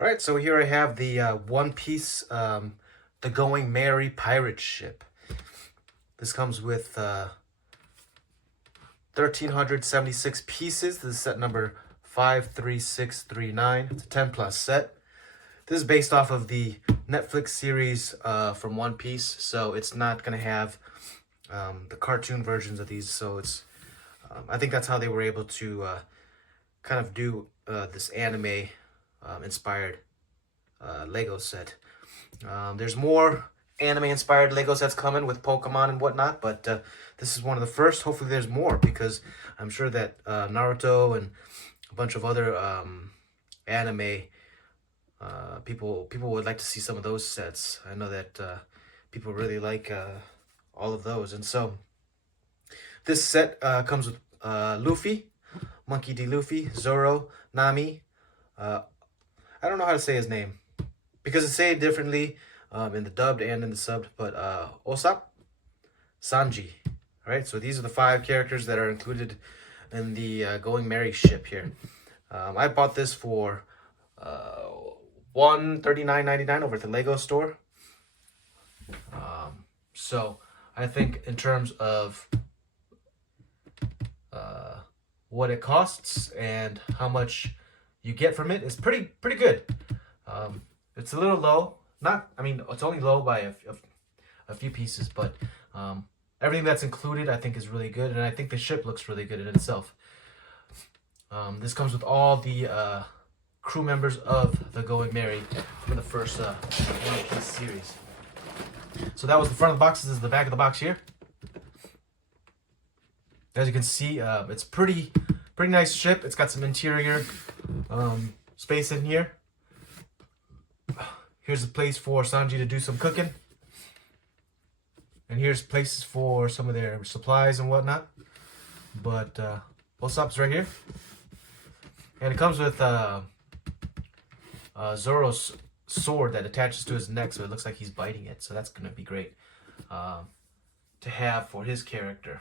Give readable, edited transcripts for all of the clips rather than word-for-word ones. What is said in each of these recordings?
All right, so here I have the One Piece, the Going Merry pirate ship. This comes with 1,376 pieces. This is set number 53639. It's a 10 plus set. This is based off of the Netflix series from One Piece, so it's not going to have the cartoon versions of these. So it's, I think that's how they were able to kind of do this anime inspired Lego set. There's more anime inspired Lego sets coming with Pokemon and whatnot, but this is one of the first. Hopefully there's more, because I'm sure that Naruto and a bunch of other anime people would like to see some of those sets. I know that people really like all of those, and so this set comes with Luffy, Monkey D. Luffy, Zoro, Nami. I don't know how to say his name because it's said differently in the dubbed and in the subbed, but Usopp, Sanji. All right, so these are the 5 characters that are included in the Going Merry ship here. I bought this for $139.99 over at the Lego store. So I think in terms of what it costs and how much you get from it is pretty good. It's a little low. It's only low by a few pieces, but everything that's included I think is really good, and I think the ship looks really good in itself. This comes with all the crew members of the Going Merry from the first One Piece series. So that was the front of the box. This is the back of the box here. As you can see, it's pretty nice ship. It's got some interior space in here. Here's a place for Sanji to do some cooking. And here's places for some of their supplies and whatnot. But Usopp's right here. And it comes with Zoro's sword that attaches to his neck, so it looks like he's biting it. So that's going to be great to have for his character.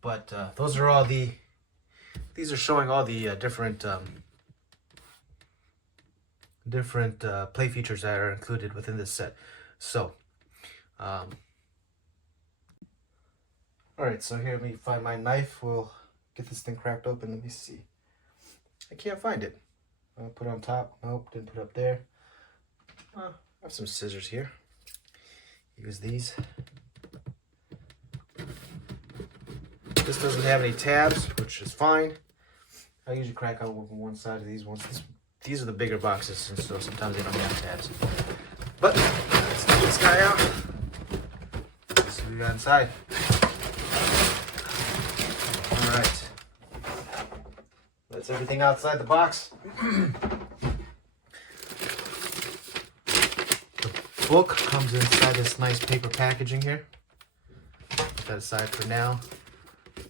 But those are all the... These are showing all the different play features that are included within this set. So, alright, so here, let me find my knife. We'll get this thing cracked open. Let me see. I can't find it. I'll put it on top. Nope, didn't put it up there. I have some scissors here. Use these. This doesn't have any tabs, which is fine. I usually crack out one side of these ones. These are the bigger boxes, and so sometimes they don't have tabs. But let's get this guy out. Let's see what we got inside. All right. That's everything outside the box. The book comes inside this nice paper packaging here. Put that aside for now.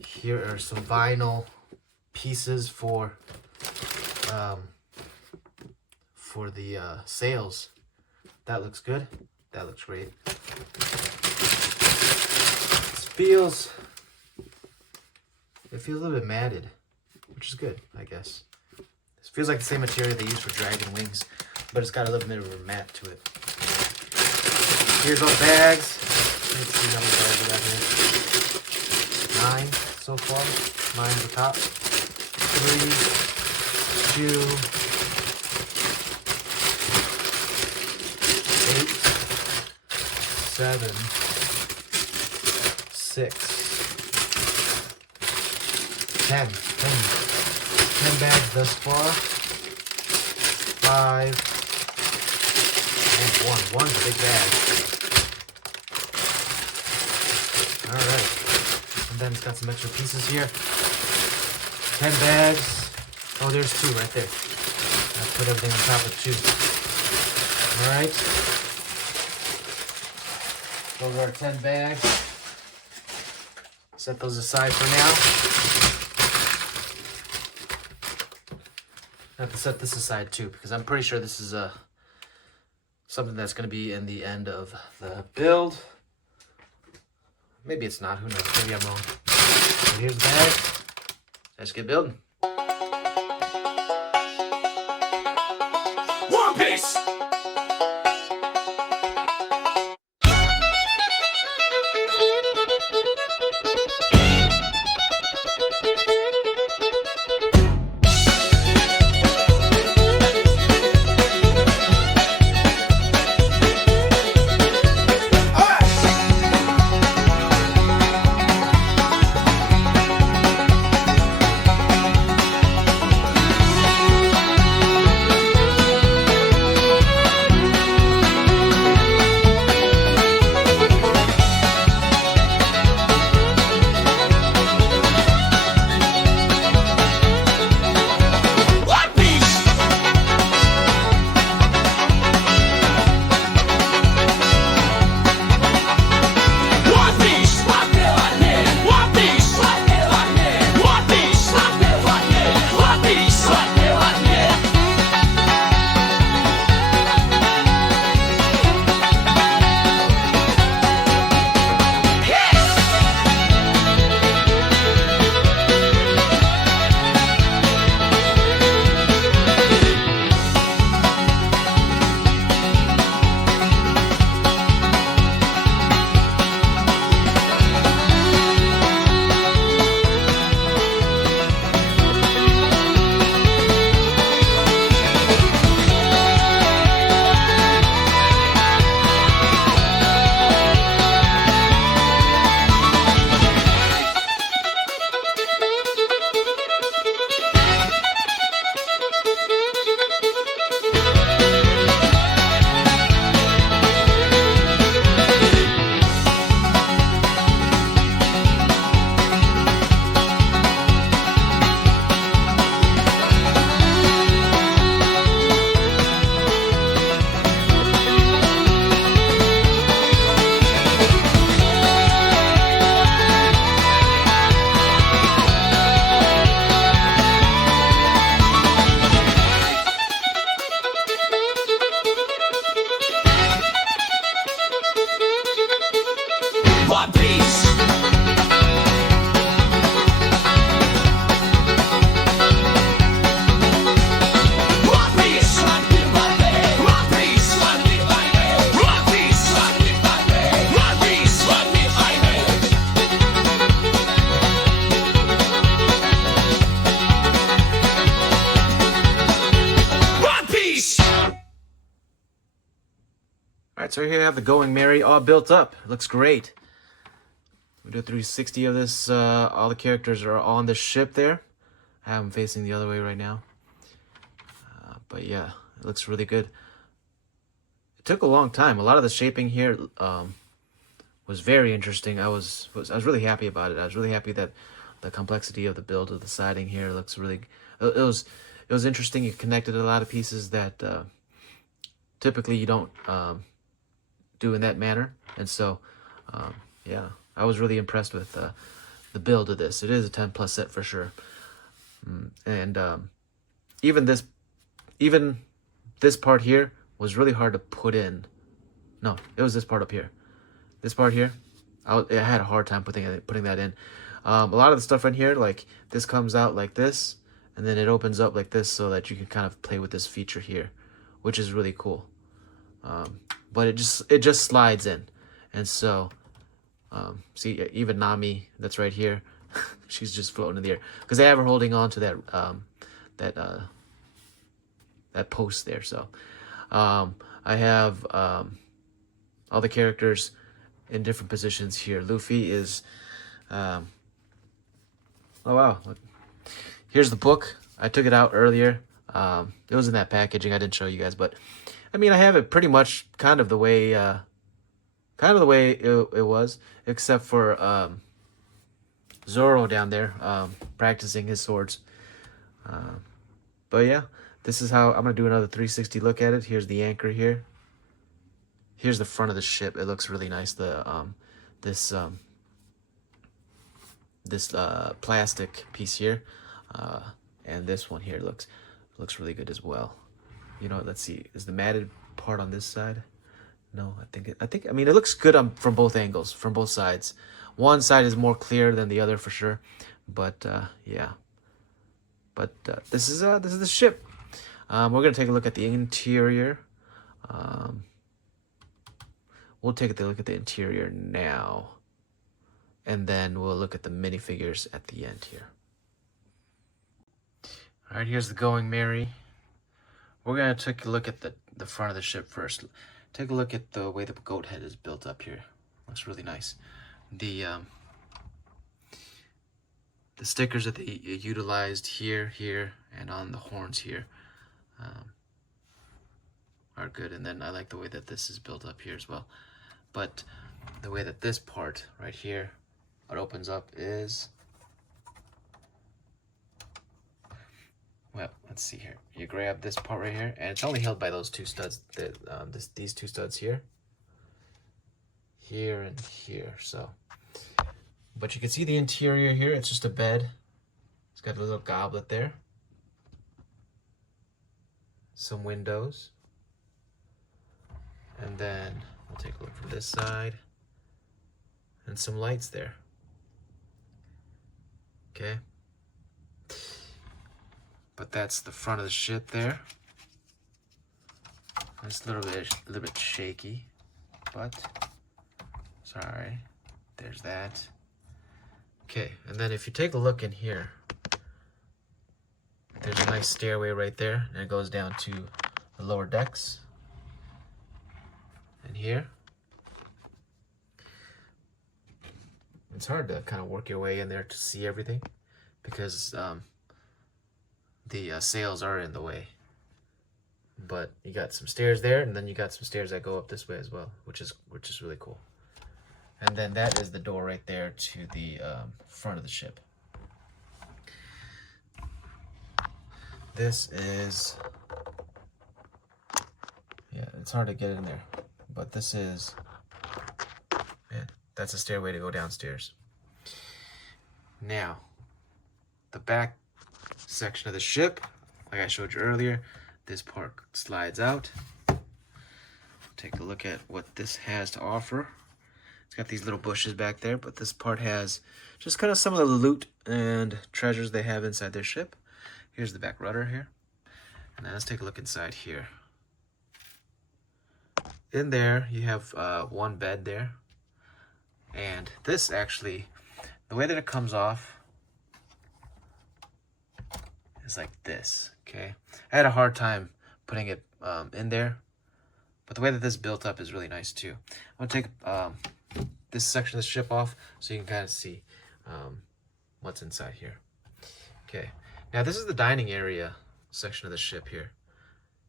Here are some vinyl pieces for the sails. That looks good. That looks great. It feels a little bit matted, which is good, I guess. This feels like the same material they use for dragon wings, but it's got a little bit of a matte to it. Here's our bags. Let's see how many bags we got here. 9 so far. 9 at the top. 3, 2, 8, 7, 6, 10. 10 bags thus far. 5, and 1. 1's a big bag. Alright. And then it's got some extra pieces here. 10 bags. Oh, there's 2 right there. I'll put everything on top of 2. Alright. Those are our 10 bags. Set those aside for now. I have to set this aside too, because I'm pretty sure this is something that's going to be in the end of the build. Maybe it's not. Who knows? Maybe I'm wrong. So here's the bag. Let's get building. 1, All right, so here you have the Going Merry all built up. Looks great. We do a 360 of this. All the characters are on the ship there. I have them facing the other way right now. But yeah, it looks really good. It took a long time. A lot of the shaping here was very interesting. I was really happy about it. I was really happy that the complexity of the build of the siding here looks really. It was interesting. It connected a lot of pieces that typically you don't do in that manner, and so yeah, I was really impressed with the build of this. It is a 10+ set for sure, and even this part here was really hard to put in. No, it was this part up here. This part here, I had a hard time putting that in. A lot of the stuff in here, like this comes out like this, and then it opens up like this so that you can kind of play with this feature here, which is really cool. But it just slides in, and so see, even Nami that's right here, she's just floating in the air because I have her holding on to that post there. So I have all the characters in different positions here. Luffy is oh wow, here's the book. I took it out earlier. It was in that packaging. I didn't show you guys, but I mean, I have it pretty much kind of the way it was, except for Zoro down there practicing his swords. But yeah, this is how I'm gonna do another 360 look at it. Here's the anchor here. Here's the front of the ship. It looks really nice. This plastic piece here, and this one here looks really good as well. You know, let's see. Is the matted part on this side? No, I mean, it looks good from both angles, from both sides. One side is more clear than the other for sure, but yeah. But this is the ship. We're gonna take a look at the interior. We'll take a look at the interior now, and then we'll look at the minifigures at the end here. All right, here's the Going Merry. We're gonna take a look at the front of the ship first. Take a look at the way the goat head is built up here. Looks really nice. The stickers that they utilized here, and on the horns here are good. And then I like the way that this is built up here as well. But the way that this part right here, what opens up is, well, let's see here. You grab this part right here, and it's only held by those two studs. These two studs here and here. So, but you can see the interior here. It's just a bed. It's got a little goblet there. Some windows. And then we'll take a look from this side. And some lights there. Okay. But that's the front of the ship there. It's a little bit shaky, but sorry. There's that. Okay, and then if you take a look in here, there's a nice stairway right there, and it goes down to the lower decks. And here, it's hard to kind of work your way in there to see everything because the sails are in the way. But you got some stairs there, and then you got some stairs that go up this way as well, which is really cool. And then that is the door right there to the front of the ship. This is, yeah, it's hard to get in there, but this is, man, that's a stairway to go downstairs. Now, the back section of the ship, like I showed you earlier, this part slides out. Take a look at what this has to offer. It's got these little bushes back there, but this part has just kind of some of the loot and treasures they have inside their ship. Here's the back rudder here. And then let's take a look inside here. In there, you have one bed there. And this actually, the way that it comes off is like this, okay? I had a hard time putting it in there, But the way that this built up is really nice too. I'm gonna take this section of the ship off so you can kind of see what's inside here. Okay, now this is the dining area section of the ship here.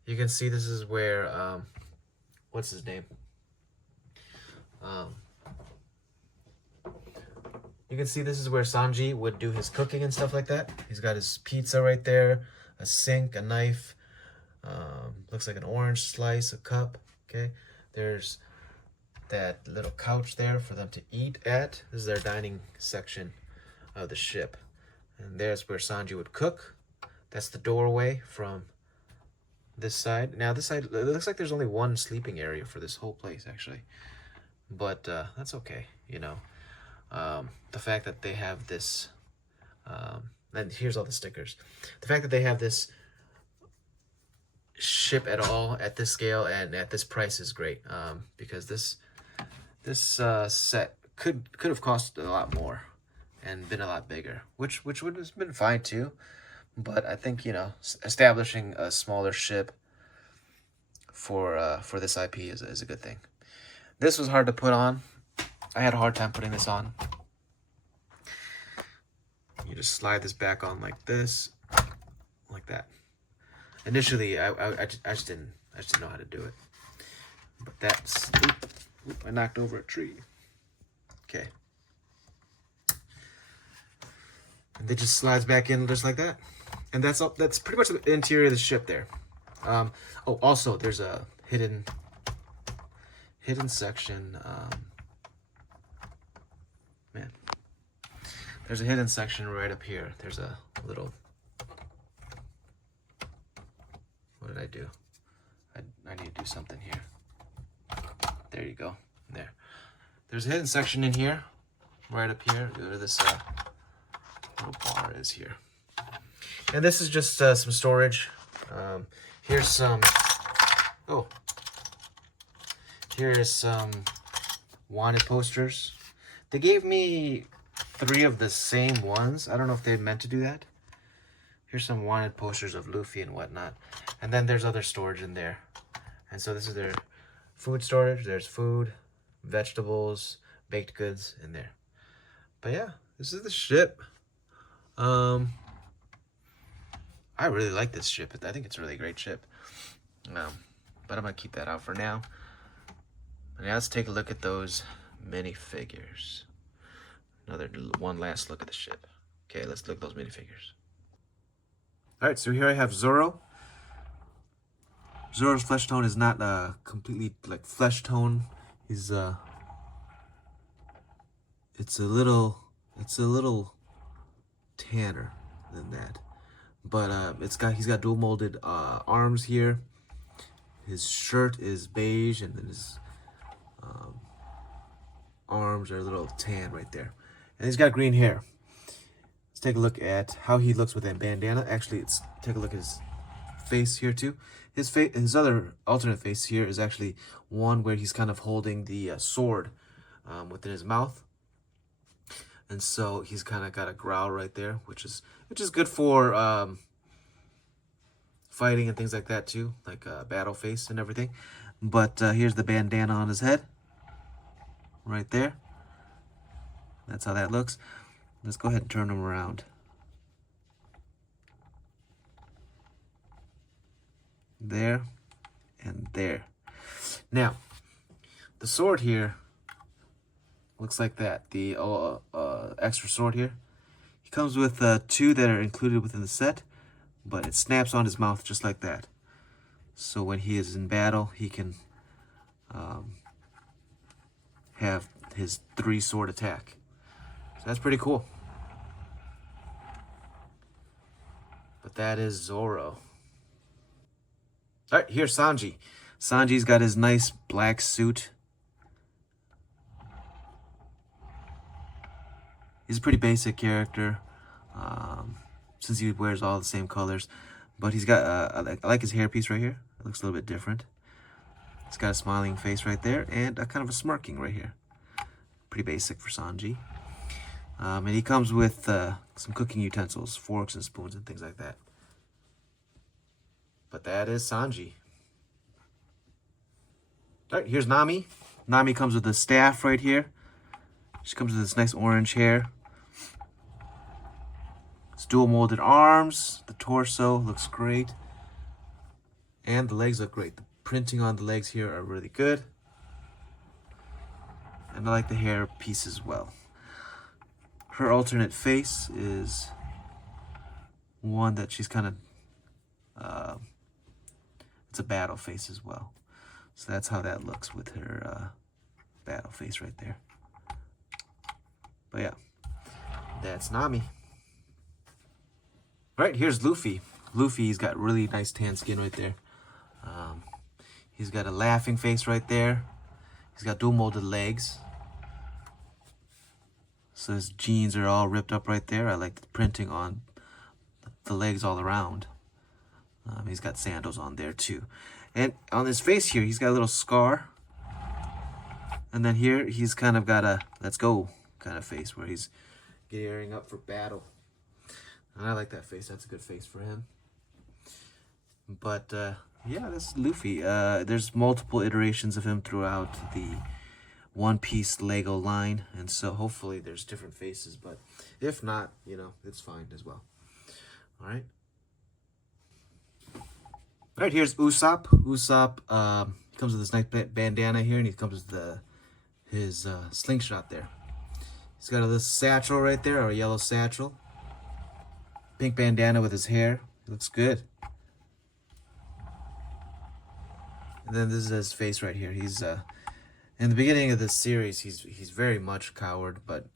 You can see this is where what's his name? You can see this is where Sanji would do his cooking and stuff like that. He's got his pizza right there, a sink, a knife, looks like an orange slice, a cup. Okay, there's that little couch there for them to eat at. This is their dining section of the ship. And there's where Sanji would cook. That's the doorway from this side. Now this side, it looks like there's only one sleeping area for this whole place actually. But that's okay, you know. The fact that they have this, and here's all the stickers. The fact that they have this ship at all at this scale and at this price is great, because this set could have cost a lot more and been a lot bigger, which would have been fine too. But I think, you know, establishing a smaller ship for this IP is a good thing. This was hard to put on. I had a hard time putting this on. You just slide this back on like this, like that. Initially, I just didn't know how to do it. But that's, oop, I knocked over a tree. Okay. And it just slides back in just like that. And that's all. That's pretty much the interior of the ship there. Oh, also there's a hidden section. Man, there's a hidden section right up here. There's a little. What did I do? I need to do something here. There you go. There. There's a hidden section in here, right up here, where this little bar is here. And this is just some storage. Here's some. Oh. Here's some wanted posters. They gave me 3 of the same ones. I don't know if they meant to do that. Here's some wanted posters of Luffy and whatnot. And then there's other storage in there. And so this is their food storage. There's food, vegetables, baked goods in there. But yeah, this is the ship. I really like this ship. I think it's a really great ship. But I'm going to keep that out for now. And now let's take a look at those minifigures. One last look at the ship. Okay, let's look at those minifigures. Alright, so here I have Zoro. Zoro's flesh tone is not completely like flesh tone. He's it's a little tanner than that. But he's got dual molded arms here. His shirt is beige, and then his arms are a little tan right there. And he's got green hair. Let's take a look at how he looks with that bandana. Actually, let's take a look at his face here too. His other alternate face here is actually one where he's kind of holding the sword within his mouth. And so he's kind of got a growl right there, which is good for fighting and things like that too, like battle face and everything. But here's the bandana on his head, right there. That's how that looks. Let's go ahead and turn him around. There and there. Now, the sword here looks like that. The extra sword here. He comes with 2 that are included within the set, but it snaps on his mouth just like that. So when he is in battle, he can have his 3-sword attack. So that's pretty cool. But that is Zoro. Alright, here's Sanji. Sanji's got his nice black suit. He's a pretty basic character, since he wears all the same colors. But he's got, I like his hairpiece right here. It looks a little bit different. He's got a smiling face right there, and a kind of a smirking right here. Pretty basic for Sanji. And he comes with some cooking utensils, forks and spoons and things like that. But that is Sanji. All right, here's Nami. Nami comes with a staff right here. She comes with this nice orange hair. It's dual molded arms. The torso looks great. And the legs look great. The printing on the legs here are really good. And I like the hair piece as well. Her alternate face is one that she's kind of, it's a battle face as well. So that's how that looks with her battle face right there. But yeah, that's Nami. All right, here's Luffy. Luffy's got really nice tan skin right there. He's got a laughing face right there. He's got dual molded legs. So his jeans are all ripped up right there. I like the printing on the legs all around. He's got sandals on there too. And on his face here, he's got a little scar. And then here, he's kind of got a let's go kind of face where he's gearing up for battle. And I like that face. That's a good face for him. But yeah, this is Luffy. There's multiple iterations of him throughout the One Piece Lego line. And so hopefully there's different faces. But if not, you know, it's fine as well. All right. All right, here's Usopp. Usopp comes with this nice bandana here, and he comes with his slingshot there. He's got a little satchel right there, or a yellow satchel. Pink bandana with his hair. He looks good. And then this is his face right here. He's in the beginning of this series, he's very much a coward, but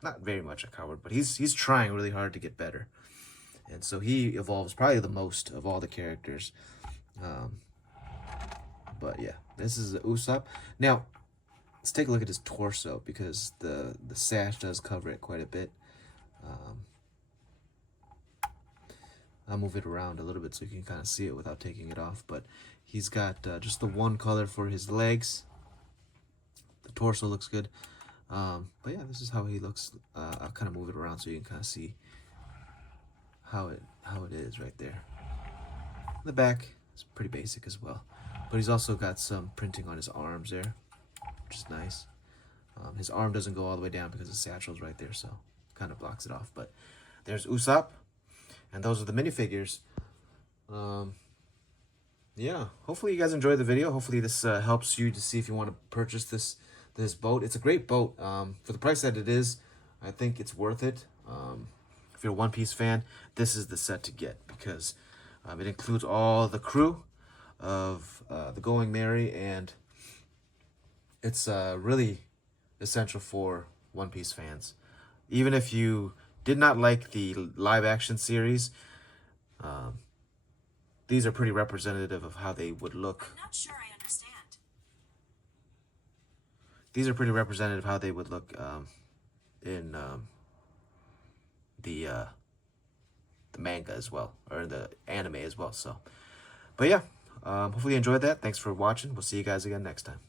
not very much a coward, but he's trying really hard to get better. And so he evolves probably the most of all the characters. But yeah, this is Usopp. Now, let's take a look at his torso, because the sash does cover it quite a bit. I'll move it around a little bit so you can kind of see it without taking it off. But he's got just the one color for his legs. The torso looks good. But yeah, this is how he looks. I'll kind of move it around so you can kind of see how it is right there. The back is pretty basic as well. But he's also got some printing on his arms there, which is nice. His arm doesn't go all the way down because the satchel's right there, so kind of blocks it off. But there's Usopp. And those are the minifigures. Yeah, hopefully you guys enjoyed the video. Hopefully this helps you to see if you want to purchase this boat. It's a great boat. For the price that it is, I think it's worth it. If you're a One Piece fan, this is the set to get, because it includes all the crew of the Going Merry, and it's really essential for One Piece fans. Even if you did not like the live action series, these are pretty representative of how they would look. I'm not sure I understand. These are pretty representative of how they would look in the manga as well, or the anime as well. So, but yeah, hopefully you enjoyed that. Thanks for watching. We'll see you guys again next time.